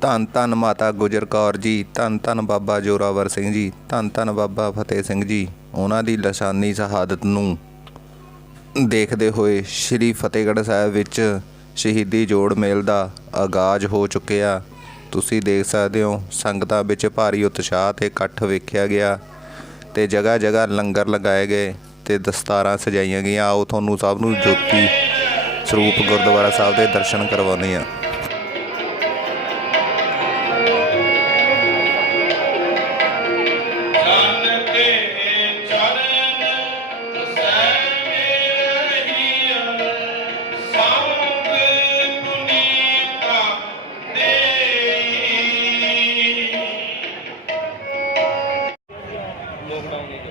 ਧੰਨ ਧੰਨ ਮਾਤਾ ਗੁਜਰ ਕੌਰ ਜੀ, ਧੰਨ ਧੰਨ ਬਾਬਾ ਜੋਰਾਵਰ ਸਿੰਘ ਜੀ, ਧੰਨ ਧੰਨ ਬਾਬਾ ਫਤਿਹ ਸਿੰਘ ਜੀ, ਉਹਨਾਂ ਦੀ ਲਸਾਨੀ ਸ਼ਹਾਦਤ ਨੂੰ ਦੇਖਦੇ ਹੋਏ ਸ੍ਰੀ ਫਤਿਹਗੜ੍ਹ ਸਾਹਿਬ ਵਿੱਚ ਸ਼ਹੀਦੀ ਜੋੜ ਮੇਲ ਦਾ ਆਗਾਜ਼ ਹੋ ਚੁੱਕਿਆ। ਤੁਸੀਂ ਦੇਖ ਸਕਦੇ ਹੋ, ਸੰਗਤਾਂ ਵਿੱਚ ਭਾਰੀ ਉਤਸ਼ਾਹ ਤੇ ਇਕੱਠ ਵੇਖਿਆ ਗਿਆ ਤੇ ਜਗ੍ਹਾ ਜਗ੍ਹਾ ਲੰਗਰ ਲਗਾਏ ਗਏ ਤੇ ਦਸਤਾਰਾਂ ਸਜਾਈਆਂ ਗਈਆਂ। ਆਓ ਤੁਹਾਨੂੰ ਸਭ ਨੂੰ ਜੋਤੀ ਸਰੂਪ ਗੁਰਦੁਆਰਾ ਸਾਹਿਬ ਦੇ ਦਰਸ਼ਨ ਕਰਵਾਉਂਦੇ ਹਾਂ। ಕೂಡ ಅವನಿಗೆ